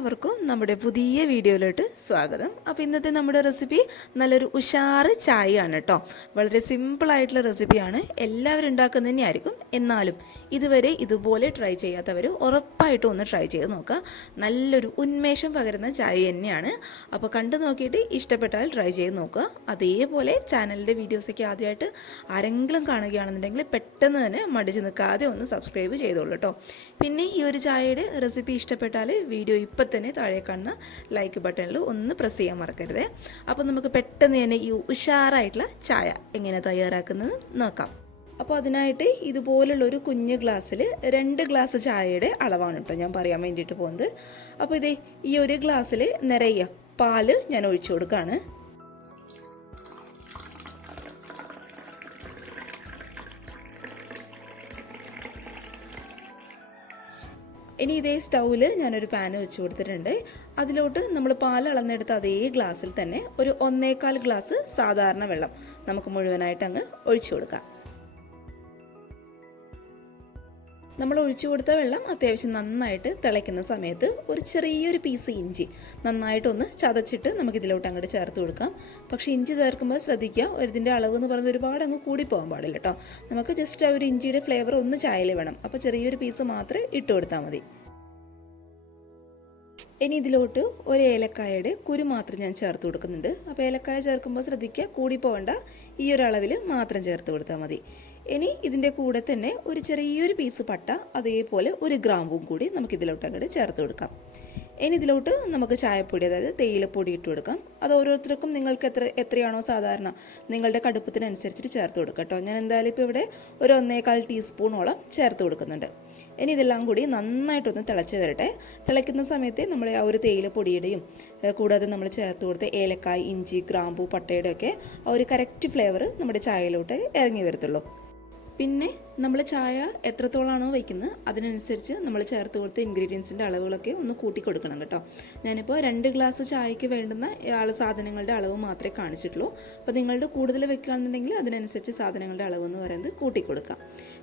എല്ലാവർക്കും നമ്മുടെ പുതിയ വീഡിയോയിലോട്ട് സ്വാഗതം. അപ്പോൾ ഇന്നത്തെ നമ്മുടെ റെസിപ്പി നല്ലൊരു ഉഷാറ് ചായയാണ് കേട്ടോ. വളരെ സിമ്പിളായിട്ടുള്ള റെസിപ്പിയാണ്, എല്ലാവരും ഉണ്ടാക്കുന്നത് തന്നെയായിരിക്കും. എന്നാലും ഇതുവരെ ഇതുപോലെ ട്രൈ ചെയ്യാത്തവർ ഉറപ്പായിട്ടും ഒന്ന് ട്രൈ ചെയ്ത് നോക്കുക. നല്ലൊരു ഉന്മേഷം പകരുന്ന ചായ തന്നെയാണ്. അപ്പോൾ കണ്ടു നോക്കിയിട്ട് ഇഷ്ടപ്പെട്ടാൽ ട്രൈ ചെയ്ത് നോക്കുക. അതേപോലെ ചാനലിൻ്റെ വീഡിയോസൊക്കെ ആദ്യമായിട്ട് ആരെങ്കിലും കാണുകയാണെന്നുണ്ടെങ്കിൽ പെട്ടെന്ന് തന്നെ മടിച്ച് നിൽക്കാതെ ഒന്ന് സബ്സ്ക്രൈബ് ചെയ്തോളൂ കേട്ടോ. പിന്നെ ഈ ഒരു ചായയുടെ റെസിപ്പി ഇഷ്ടപ്പെട്ടാൽ വീഡിയോ ഇപ്പം തന്നെ താഴെ കാണുന്ന ലൈക്ക് ബട്ടണിൽ ഒന്ന് പ്രസ് ചെയ്യാൻ മറക്കരുത്. അപ്പോൾ നമുക്ക് പെട്ടെന്ന് തന്നെ ഈ ഉഷാറായിട്ടുള്ള ചായ എങ്ങനെ തയ്യാറാക്കുന്നത് നോക്കാം. അപ്പോൾ അതിനായിട്ട് ഇതുപോലുള്ളൊരു കുഞ്ഞ് ഗ്ലാസ്സിൽ 2 ഗ്ലാസ് ചായയുടെ അളവാണ് കേട്ടോ ഞാൻ പറയാൻ വേണ്ടിയിട്ട് പോകുന്നത്. അപ്പോൾ ഇതേ ഈ ഒരു ഗ്ലാസ്സിൽ നിറയെ പാല് ഞാൻ ഒഴിച്ചു കൊടുക്കുകയാണ്. ഇനി ഇതേ സ്റ്റൗവിൽ ഞാനൊരു പാൻ വെച്ച് കൊടുത്തിട്ടുണ്ട്. അതിലോട്ട് നമ്മൾ പാൽ അളന്നെടുത്ത അതേ ഗ്ലാസ്സിൽ തന്നെ ഒരു 1.25 ഗ്ലാസ് സാധാരണ വെള്ളം നമുക്ക് മുഴുവനായിട്ട് അങ്ങ് ഒഴിച്ചു കൊടുക്കാം. നമ്മൾ ഒഴിച്ചു കൊടുത്ത വെള്ളം അത്യാവശ്യം നന്നായിട്ട് തിളയ്ക്കുന്ന സമയത്ത് ഒരു ചെറിയൊരു പീസ് ഇഞ്ചി നന്നായിട്ടൊന്ന് ചതച്ചിട്ട് നമുക്കിതിലോട്ട് അങ്ങോട്ട് ചേർത്ത് കൊടുക്കാം. പക്ഷേ ഇഞ്ചി ചേർക്കുമ്പോൾ ശ്രദ്ധിക്കുക, ഇതിൻ്റെ അളവ് എന്ന് പറയുന്നത് ഒരുപാട് അങ്ങ് കൂടിപ്പോകാൻ പാടില്ല കേട്ടോ. നമുക്ക് ജസ്റ്റ് ആ ഒരു ഇഞ്ചിയുടെ ഫ്ലേവർ ഒന്ന് ചായയിൽ വേണം. അപ്പോൾ ചെറിയൊരു പീസ് മാത്രമേ ഇട്ട് കൊടുത്താൽ മതി. ഇനി ഇതിലോട്ട് ഒരു ഏലക്കായയുടെ കുരു മാത്രം ഞാൻ ചേർത്ത് കൊടുക്കുന്നുണ്ട്. അപ്പോൾ ഏലക്കായ ചേർക്കുമ്പോൾ ശ്രദ്ധിക്കുക, കൂടി പോകണ്ട, ഈ ഒരു അളവിൽ മാത്രം ചേർത്ത് കൊടുത്താൽ മതി. ഇനി ഇതിൻ്റെ കൂടെ തന്നെ ഒരു ചെറിയൊരു പീസ് പട്ട, അതേപോലെ ഒരു ഗ്രാമ്പും കൂടി നമുക്കിതിലോട്ട് അങ്ങോട്ട് ചേർത്ത് കൊടുക്കാം. ഇനി ഇതിലോട്ട് നമുക്ക് ചായപ്പൊടി, അതായത് തേയിലപ്പൊടി ഇട്ട് കൊടുക്കാം. അത് ഓരോരുത്തർക്കും നിങ്ങൾക്ക് എത്രയാണോ സാധാരണ നിങ്ങളുടെ കടുപ്പത്തിനനുസരിച്ചിട്ട് ചേർത്ത് കൊടുക്കാം കേട്ടോ. ഞാൻ എന്തായാലും ഇപ്പോൾ ഇവിടെ ഒരു 1.25 ടീസ്പൂണോളം ചേർത്ത് കൊടുക്കുന്നുണ്ട്. ഇനി ഇതെല്ലാം കൂടി നന്നായിട്ടൊന്ന് തിളച്ച് വരട്ടെ. തിളയ്ക്കുന്ന സമയത്ത് നമ്മുടെ ആ ഒരു തേയിലപ്പൊടിയുടെയും കൂടാതെ നമ്മൾ ചേർത്ത് കൊടുത്ത ഏലക്കായ്, ഇഞ്ചി, ഗ്രാമ്പു, പട്ടയുടെ ഒക്കെ ആ ഒരു കറക്റ്റ് ഫ്ലേവർ നമ്മുടെ ചായയിലോട്ട് ഇറങ്ങി വരത്തുള്ളൂ. പിന്നെ നമ്മൾ ചായ എത്രത്തോളമാണോ വയ്ക്കുന്നത് അതിനനുസരിച്ച് നമ്മൾ ചേർത്ത് കൊടുത്ത ഇൻഗ്രീഡിയൻസിൻ്റെ അളവുകളൊക്കെ ഒന്ന് കൂട്ടി കൊടുക്കണം കേട്ടോ. ഞാനിപ്പോൾ 2 ഗ്ലാസ് ചായക്ക് വേണ്ടുന്ന സാധനങ്ങളുടെ അളവ് മാത്രമേ കാണിച്ചിട്ടുള്ളൂ. അപ്പോൾ നിങ്ങളുടെ കൂടുതൽ വെക്കുകയാണെന്നുണ്ടെങ്കിൽ അതിനനുസരിച്ച് സാധനങ്ങളുടെ അളവ് എന്ന് പറയുന്നത് കൂട്ടി കൊടുക്കാം.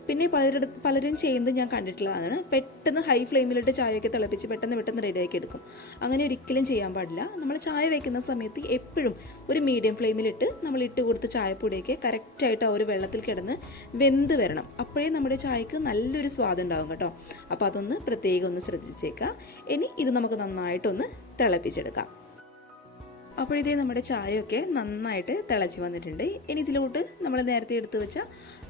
പിന്നെ പലരും ചെയ്യുന്നത് ഞാൻ കണ്ടിട്ടുള്ളതാണ്, പെട്ടെന്ന് ഹൈ ഫ്ലെയിമിലിട്ട് ചായയൊക്കെ തിളപ്പിച്ച് പെട്ടെന്ന് റെഡിയാക്കി എടുക്കും. അങ്ങനെ ഒരിക്കലും ചെയ്യാൻ പാടില്ല. നമ്മൾ ചായ വയ്ക്കുന്ന സമയത്ത് എപ്പോഴും ഒരു മീഡിയം ഫ്ലെയിമിലിട്ട് നമ്മൾ ഇട്ട് കൊടുത്ത ചായപ്പൊടിയൊക്കെ കറക്റ്റായിട്ട് ആ ഒരു വെള്ളത്തിൽ കിടന്ന് വെന്ത് വരണം. അപ്പോഴേ നമ്മുടെ ചായക്ക് നല്ലൊരു സ്വാദ് ഉണ്ടാവും കേട്ടോ. അപ്പോൾ അതൊന്ന് പ്രത്യേകം ഒന്ന് ശ്രദ്ധിച്ചേക്കുക. ഇനി ഇത് നമുക്ക് നന്നായിട്ടൊന്ന് തിളപ്പിച്ചെടുക്കാം. അപ്പോഴിതേ നമ്മുടെ ചായയൊക്കെ നന്നായിട്ട് തിളച്ച് വന്നിട്ടുണ്ട്. ഇനി ഇതിലോട്ട് നമ്മൾ നേരത്തെ എടുത്തു വെച്ച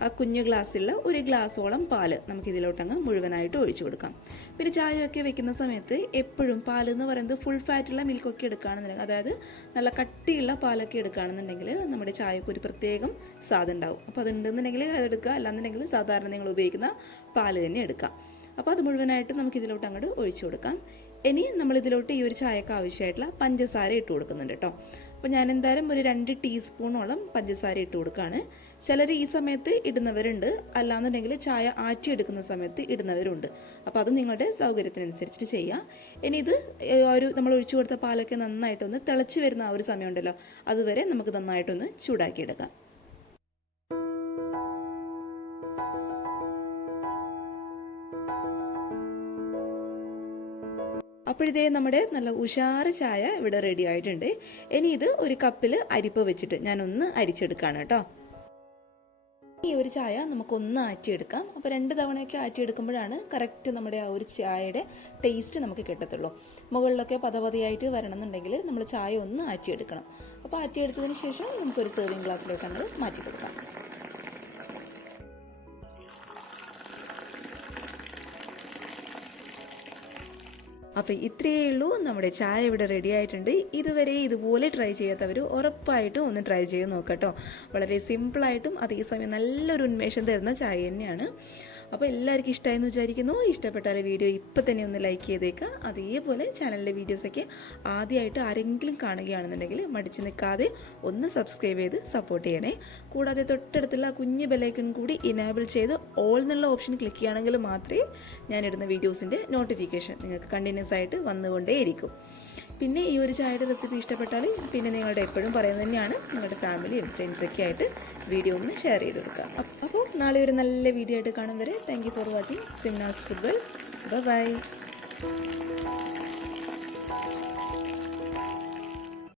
ആ കുഞ്ഞു ഗ്ലാസ്സിലുള്ള 1 ഗ്ലാസോളം പാല് നമുക്കിതിലോട്ടങ്ങ് മുഴുവനായിട്ട് ഒഴിച്ചു കൊടുക്കാം. പിന്നെ ചായയൊക്കെ വെക്കുന്ന സമയത്ത് എപ്പോഴും പാൽ എന്ന് പറയുന്നത് ഫുൾ ഫാറ്റുള്ള മിൽക്കൊക്കെ എടുക്കുകയാണെന്നുണ്ടെങ്കിൽ, അതായത് നല്ല കട്ടിയുള്ള പാലൊക്കെ എടുക്കുകയാണെന്നുണ്ടെങ്കിൽ നമ്മുടെ ചായക്ക് ഒരു പ്രത്യേകം സ്വാദ് ഉണ്ടാവും. അപ്പോൾ അതുണ്ടെന്നുണ്ടെങ്കിൽ അതെടുക്കുക, അല്ലാന്നുണ്ടെങ്കിൽ സാധാരണ നിങ്ങൾ ഉപയോഗിക്കുന്ന പാല് തന്നെ എടുക്കാം. അപ്പോൾ അത് മുഴുവനായിട്ട് നമുക്കിതിലോട്ട് അങ്ങോട്ട് ഒഴിച്ചു കൊടുക്കാം. ഇനി നമ്മളിതിലോട്ട് ഈ ഒരു ചായക്ക് ആവശ്യമായിട്ടുള്ള പഞ്ചസാര ഇട്ട് കൊടുക്കുന്നുണ്ട് കേട്ടോ. അപ്പോൾ ഞാൻ എന്തായാലും ഒരു 2 ടീസ്പൂണോളം പഞ്ചസാര ഇട്ട് കൊടുക്കുകയാണ്. ചിലർ ഈ സമയത്ത് ഇടുന്നവരുണ്ട്, അല്ലാന്നുണ്ടെങ്കിൽ ചായ ആറ്റിയെടുക്കുന്ന സമയത്ത് ഇടുന്നവരുണ്ട്. അപ്പോൾ അത് നിങ്ങളുടെ സൗകര്യത്തിനനുസരിച്ചിട്ട് ചെയ്യുക. ഇനി ഇത് നമ്മൾ ഒഴിച്ചു കൊടുത്ത പാലൊക്കെ നന്നായിട്ടൊന്ന് തിളച്ച് വരുന്ന ആ ഒരു സമയമുണ്ടല്ലോ, അതുവരെ നമുക്ക് നന്നായിട്ടൊന്ന് ചൂടാക്കിയെടുക്കാം. അപ്പോഴിതേ നമ്മുടെ നല്ല ഉഷാറ് ചായ ഇവിടെ റെഡി ആയിട്ടുണ്ട്. ഇനി ഇത് ഒരു കപ്പിൽ അരിപ്പ വെച്ചിട്ട് ഞാനൊന്ന് അരിച്ചെടുക്കുകയാണ് കേട്ടോ. ഈ ഒരു ചായ നമുക്കൊന്ന് ആറ്റിയെടുക്കാം. അപ്പോൾ 2 തവണയൊക്കെ ആറ്റിയെടുക്കുമ്പോഴാണ് കറക്റ്റ് നമ്മുടെ ആ ഒരു ചായയുടെ ടേസ്റ്റ് നമുക്ക് കിട്ടത്തുള്ളൂ. മുകളിലൊക്കെ പതപതയായിട്ട് വരണമെന്നുണ്ടെങ്കിൽ നമ്മൾ ചായ ഒന്ന് ആറ്റിയെടുക്കണം. അപ്പോൾ ആറ്റിയെടുത്തതിന് ശേഷം നമുക്കൊരു സെർവിങ് ഗ്ലാസ്സിലോട്ട് അങ്ങ് മാറ്റി കൊടുക്കാം. അപ്പോൾ ഇത്രയേ ഉള്ളൂ, നമ്മുടെ ചായ ഇവിടെ റെഡി ആയിട്ടുണ്ട്. ഇതുവരെ ഇതുപോലെ ട്രൈ ചെയ്യാത്തവർ ഉറപ്പായിട്ടും ഒന്ന് ട്രൈ ചെയ്ത് നോക്കട്ടോ. വളരെ സിമ്പിളായിട്ടും അതേസമയം നല്ലൊരു ഉന്മേഷം തരുന്ന ചായ തന്നെയാണ്. അപ്പോൾ എല്ലാവർക്കും ഇഷ്ടമായെന്ന് വിചാരിക്കുന്നു. ഇഷ്ടപ്പെട്ടാൽ വീഡിയോ ഇപ്പം തന്നെ ഒന്ന് ലൈക്ക് ചെയ്തേക്കുക. അതേപോലെ ചാനലിലെ വീഡിയോസൊക്കെ ആദ്യമായിട്ട് ആരെങ്കിലും കാണുകയാണെന്നുണ്ടെങ്കിൽ മടിച്ച് നിൽക്കാതെ ഒന്ന് സബ്സ്ക്രൈബ് ചെയ്ത് സപ്പോർട്ട് ചെയ്യണേ. കൂടാതെ തൊട്ടടുത്തുള്ള കുഞ്ഞ് ബെല്ലൈക്കൺ കൂടി ഇനേബിൾ ചെയ്ത് ഓൾ എന്നുള്ള ഓപ്ഷൻ ക്ലിക്ക് ചെയ്യുകയാണെങ്കിൽ മാത്രമേ ഞാനിടുന്ന വീഡിയോസിൻ്റെ നോട്ടിഫിക്കേഷൻ നിങ്ങൾക്ക് കണ്ടിന്യൂസ് ആയിട്ട് വന്നുകൊണ്ടേയിരിക്കും. പിന്നെ ഈ ഒരു ചായയുടെ റെസിപ്പി ഇഷ്ടപ്പെട്ടാൽ പിന്നെ നിങ്ങളുടെ എപ്പോഴും പറയുന്നത് തന്നെയാണ്, നിങ്ങളുടെ ഫാമിലിയും ഫ്രണ്ട്സൊക്കെ ആയിട്ട് വീഡിയോ ഒന്ന് ഷെയർ ചെയ്ത് കൊടുക്കുക. അപ്പോൾ നാളെ ഒരു നല്ല വീഡിയോ ആയിട്ട് കാണും വരെ thank you for watching Simna's food world. By.